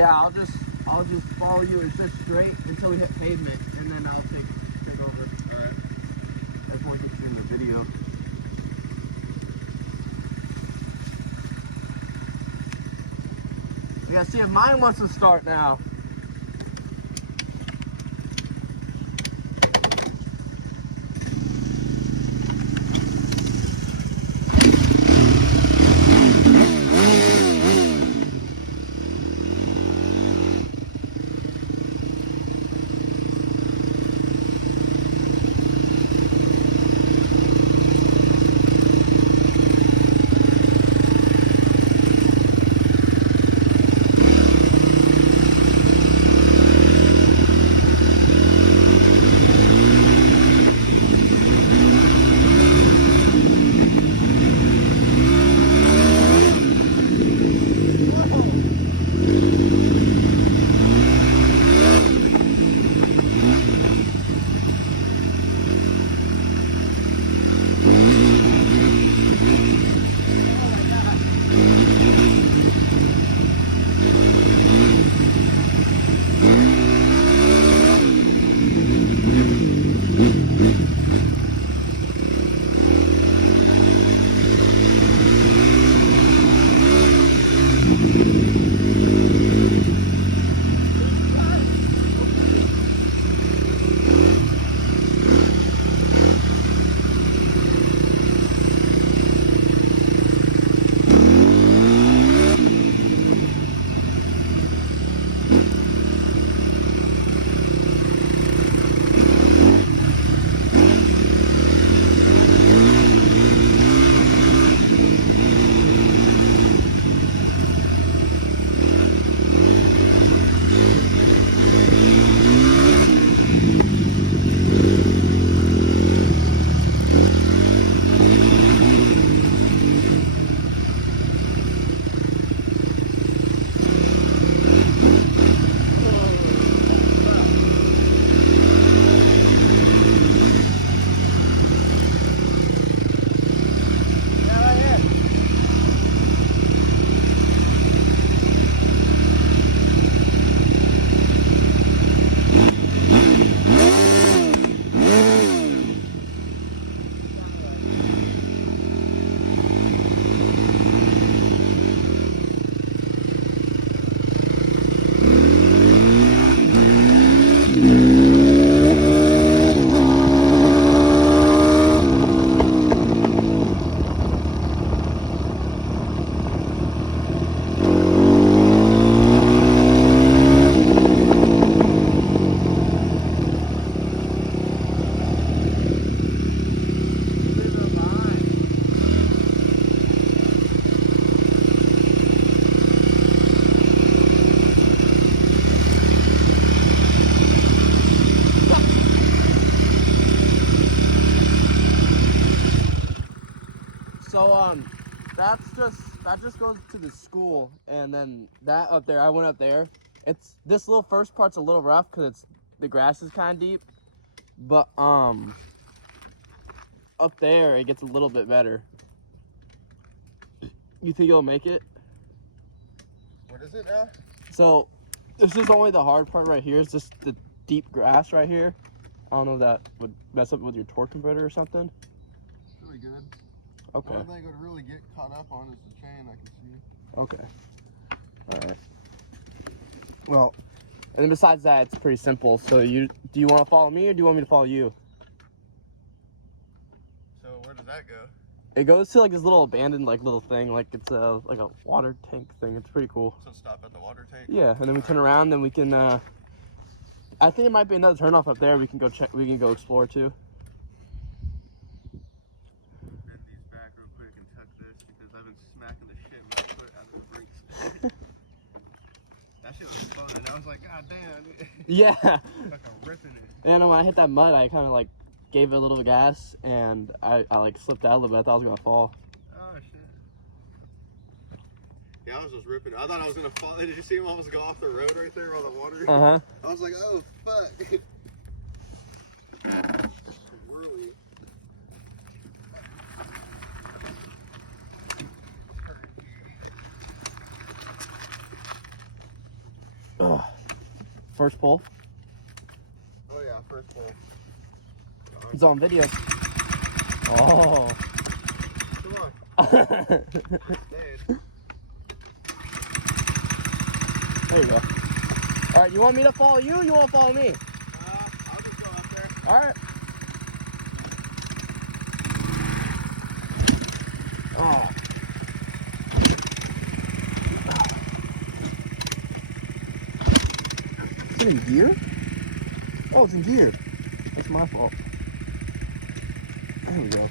yeah, I'll just follow you. It's just straight until we hit pavement, and then I'll take over. All right. I just want to get you in the video. You gotta see if mine wants to start now. So that just goes to the school, and then that up there, I went up there. It's this little first part's a little rough because the grass is kind of deep, but up there it gets a little bit better. You think you'll make it? What is it now? So this is only the hard part right here. It's just the deep grass right here. I don't know if that would mess up with your torque converter or something. It's really good. Okay. The only thing I would really get caught up on is the chain, I can see. Okay. All right. Well, and then besides that, it's pretty simple. So do you want to follow me or do you want me to follow you? So where does that go? It goes to like this little abandoned little thing, like it's like a water tank thing. It's pretty cool. So stop at the water tank? Yeah, and then we turn around, then we can I think it might be another turnoff up there. We can go check. We can go explore too. Bend these back real quick and tuck this because I've been smacking the shit in my foot out of the brakes. That shit was fun, and I was like, God damn, dude. Yeah. Like I'm ripping it. And when I hit that mud, I kind of like gave it a little gas, and I like slipped out a little bit. I thought I was gonna fall. Oh shit. Yeah, I was just ripping it. I thought I was gonna fall. Did you see him almost go off the road right there on the water? Uh-huh. I was like, oh fuck. Whirly. First pull. Oh yeah, first pull. It's on video. Oh. Come on. Dude. There you go. All right, you want me to follow you or you want to follow me? I'll just go up there. All right. Oh. Is it in gear? Oh, it's in gear. That's my fault. There we go.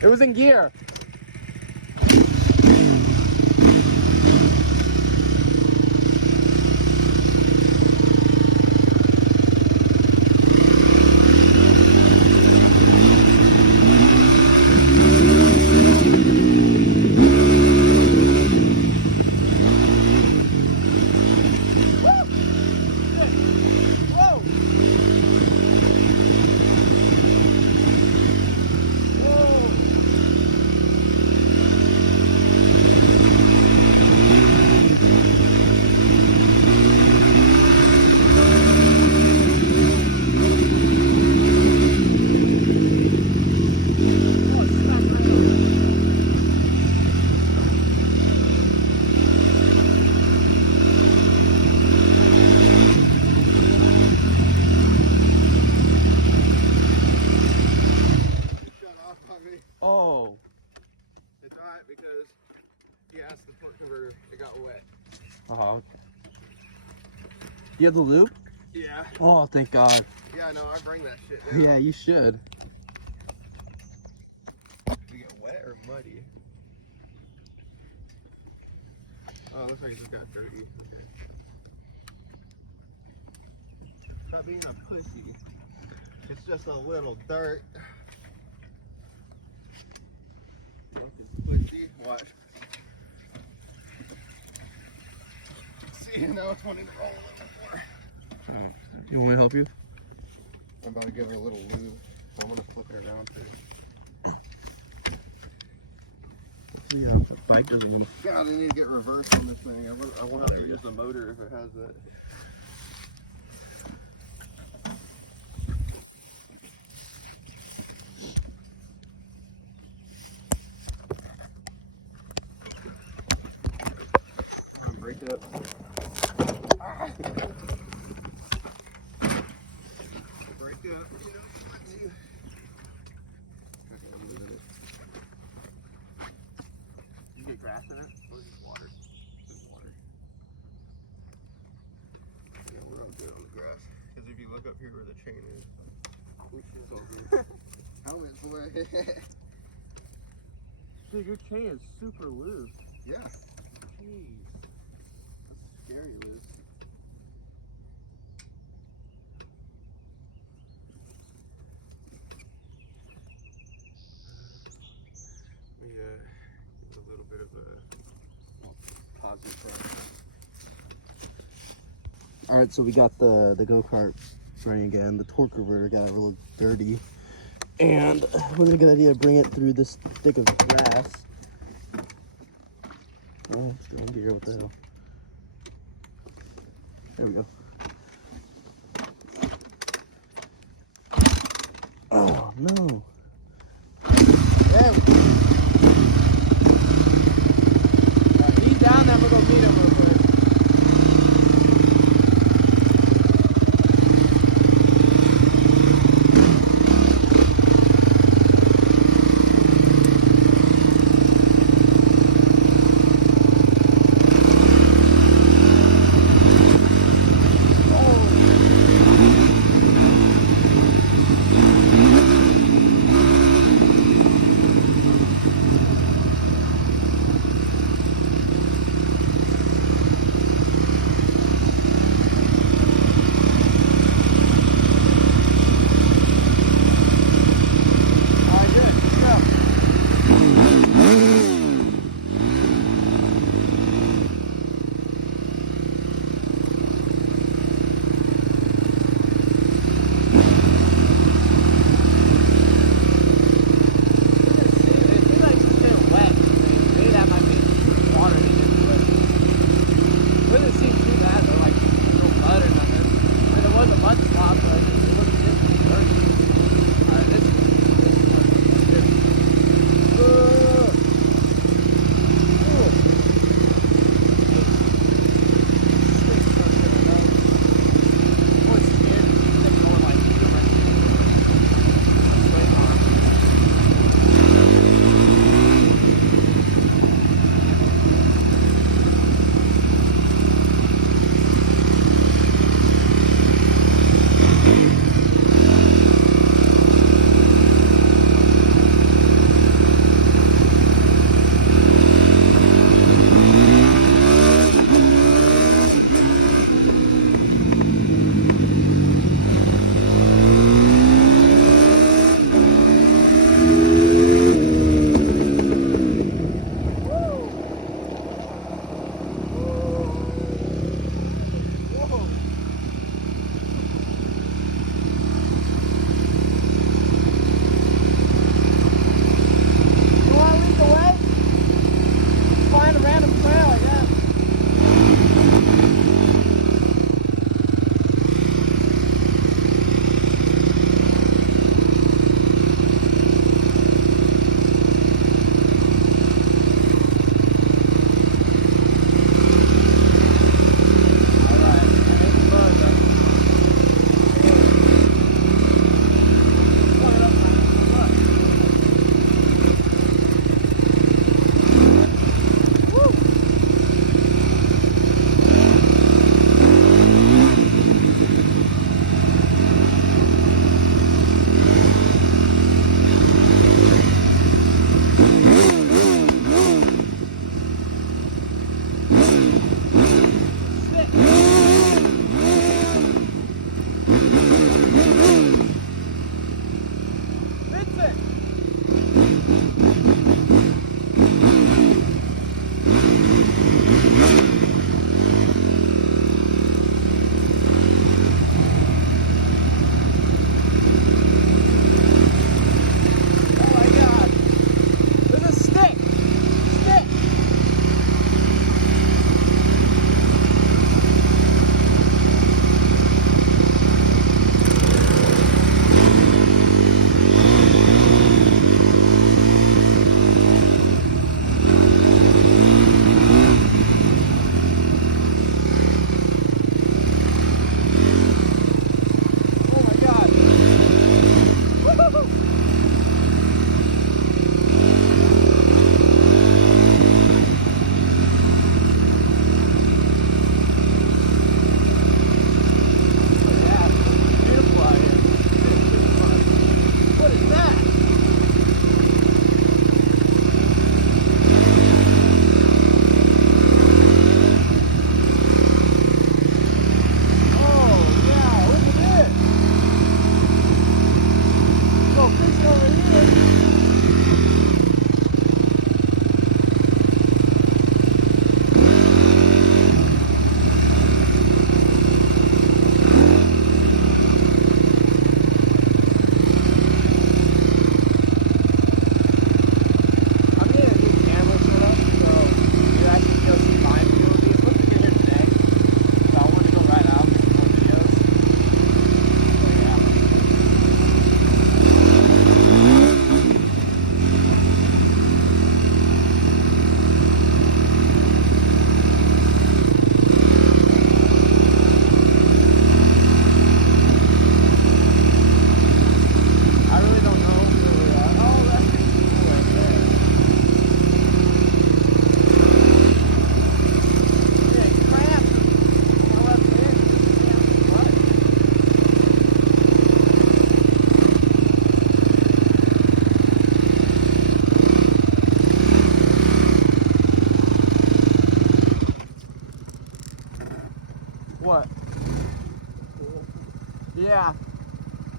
It was in gear. Oh. It's alright because he asked the torque converter, it got wet. Oh, okay. Do you have the loop? Yeah. Oh, thank God. Yeah, I know, I bring that shit down. Yeah, you should. We get wet or muddy? Oh, looks like it just got dirty. Okay. Stop being a pussy. It's just a little dirt. Pussy, watch. See, now it's wanting to roll a little more. You want me to help you? I'm about to give her a little lube. I'm gonna flip it around too. Yeah, the bike doesn't want to. God, I need to get reverse on this thing. I want to use the motor if it has that. Break it up. Ah. Break it up. Okay, I'm moving it. You get grass in it or just water? Just water. Yeah, we're all good on the grass. Because if you look up here where the chain is, it's all good. Helmet boy. Dude, your chain is super loose. Yeah. Jeez. That's scary loose. We get a little bit of a positive. All right, so we got the go-kart running again. The torque converter got a little dirty. And we're gonna get an idea to bring it through this thick of grass. Oh, it's going gear, what the hell? There we go. Oh, no. There we go. He's down there, we're gonna meet him real quick. Yeah.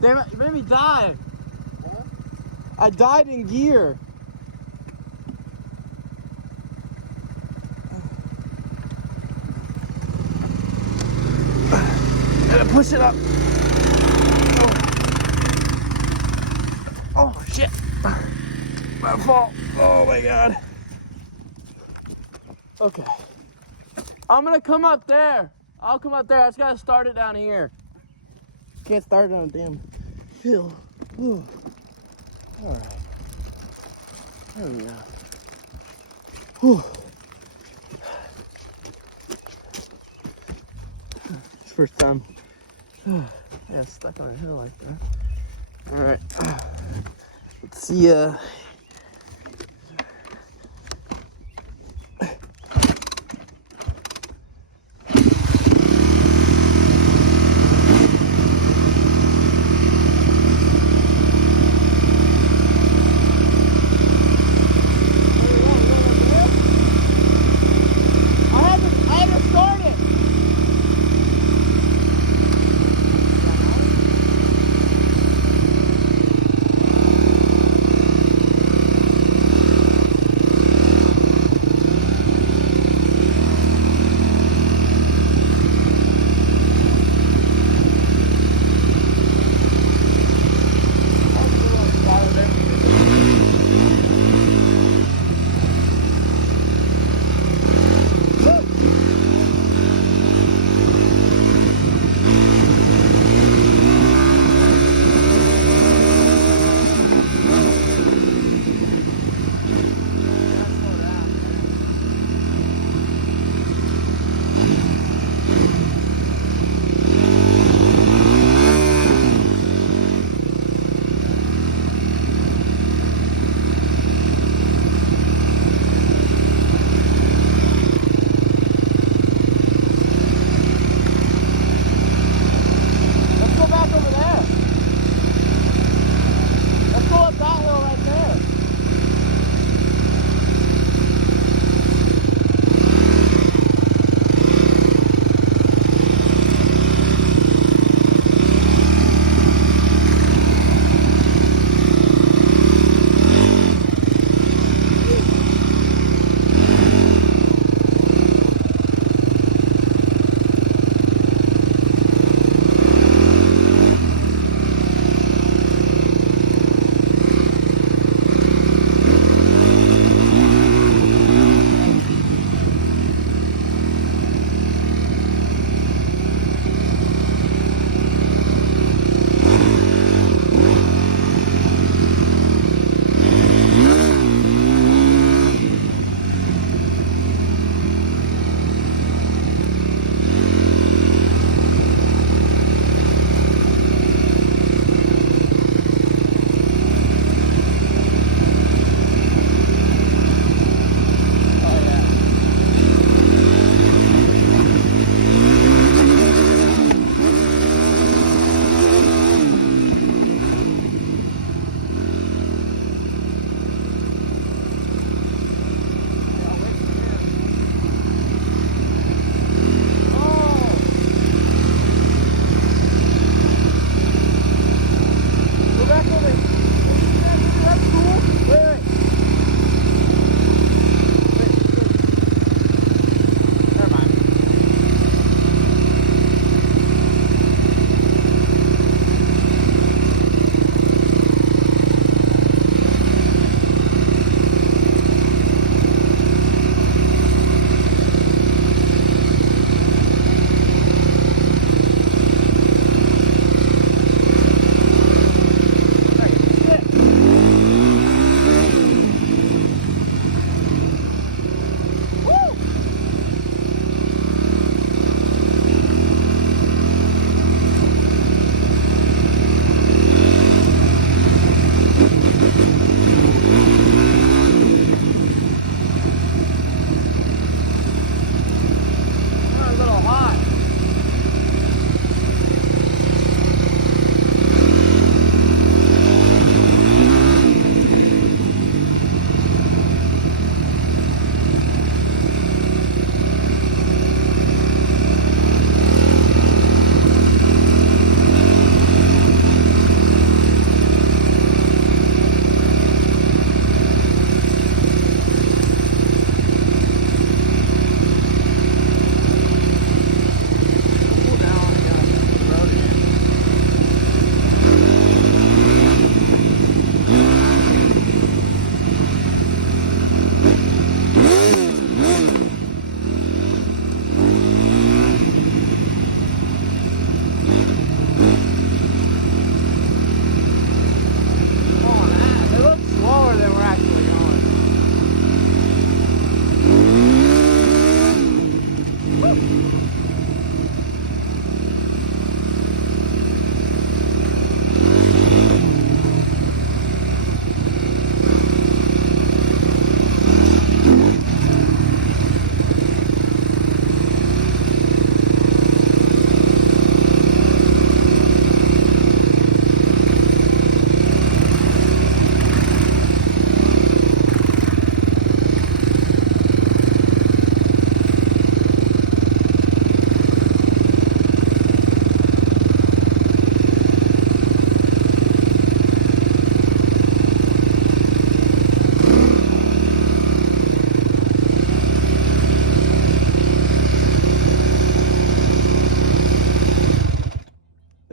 Damn it, you made me die. I died in gear. Gotta push it up. Oh shit. My fault. Oh my god. Okay. I'm gonna come up there. I'll come up there. I just gotta start it down here. Can't start it on a damn hill. Ooh. All right. There we go. Whew. It's first time. Yeah, stuck on a hill like that. All right. Let's see. I had to start it.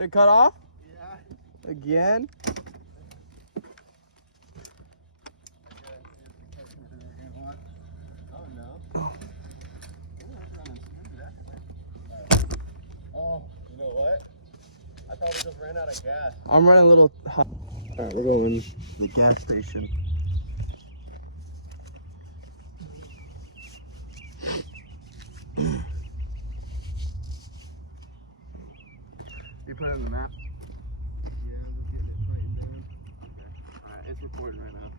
It cut off? Yeah. Again? Oh no. Oh, you know what? I thought we just ran out of gas. I'm running a little hot. Alright, we're going to the gas station. You put it on the map? Yeah, I'm just getting it tightened down. Okay. Alright, it's recording right now.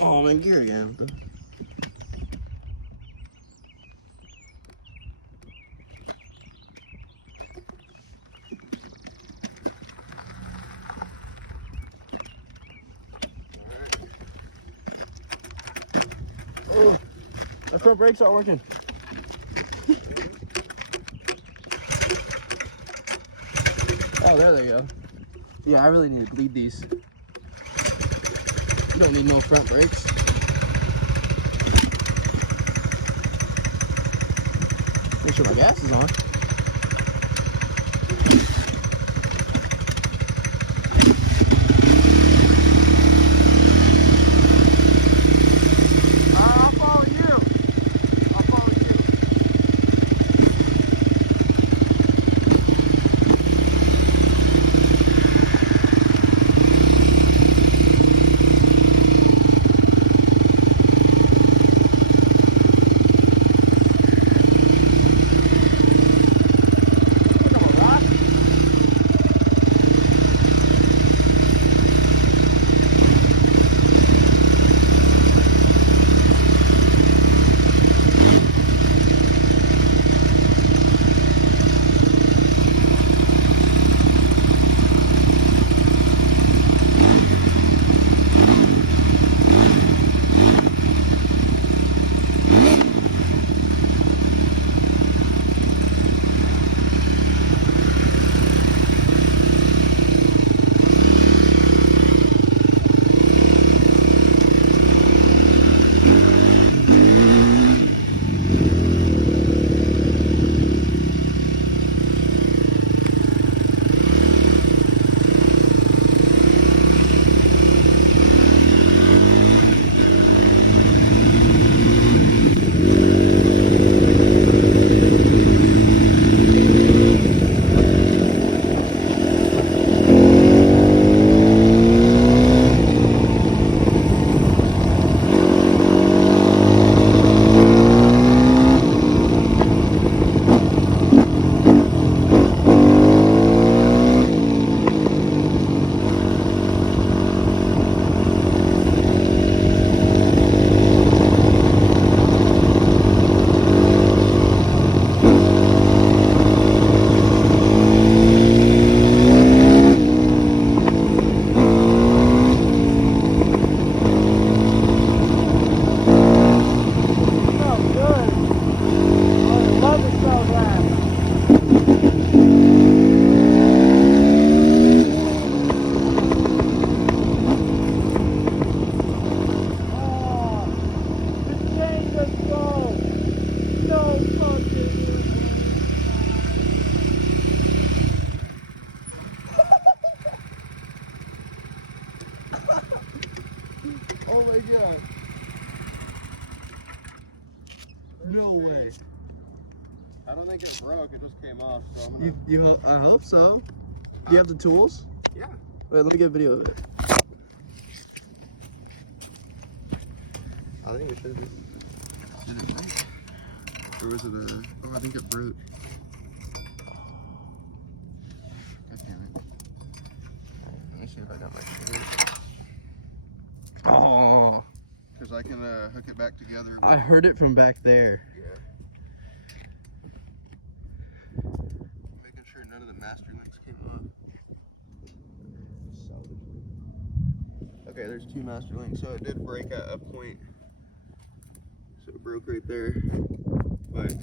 Oh, I'm in gear again. Oh, my front brakes aren't working. Oh, there they go. Yeah, I really need to bleed these. You don't need no front brakes. Make sure my gas is on. I'll follow you. I'll follow you. Come on, Rock. Oh my god. No way. I don't think it broke, it just came off, so I'm gonna... I hope so. Do you have the tools? Yeah. Wait, let me get a video of it. I think it should be. Did it break? Or was it a... Oh, I think it broke. God damn it. Let me see if I got my scissors. Oh, Because I can hook it back together. I heard it from back there. Yeah. Making sure none of the master links came off. Okay, there's 2 master links, so it did break at a point. So it broke right there. But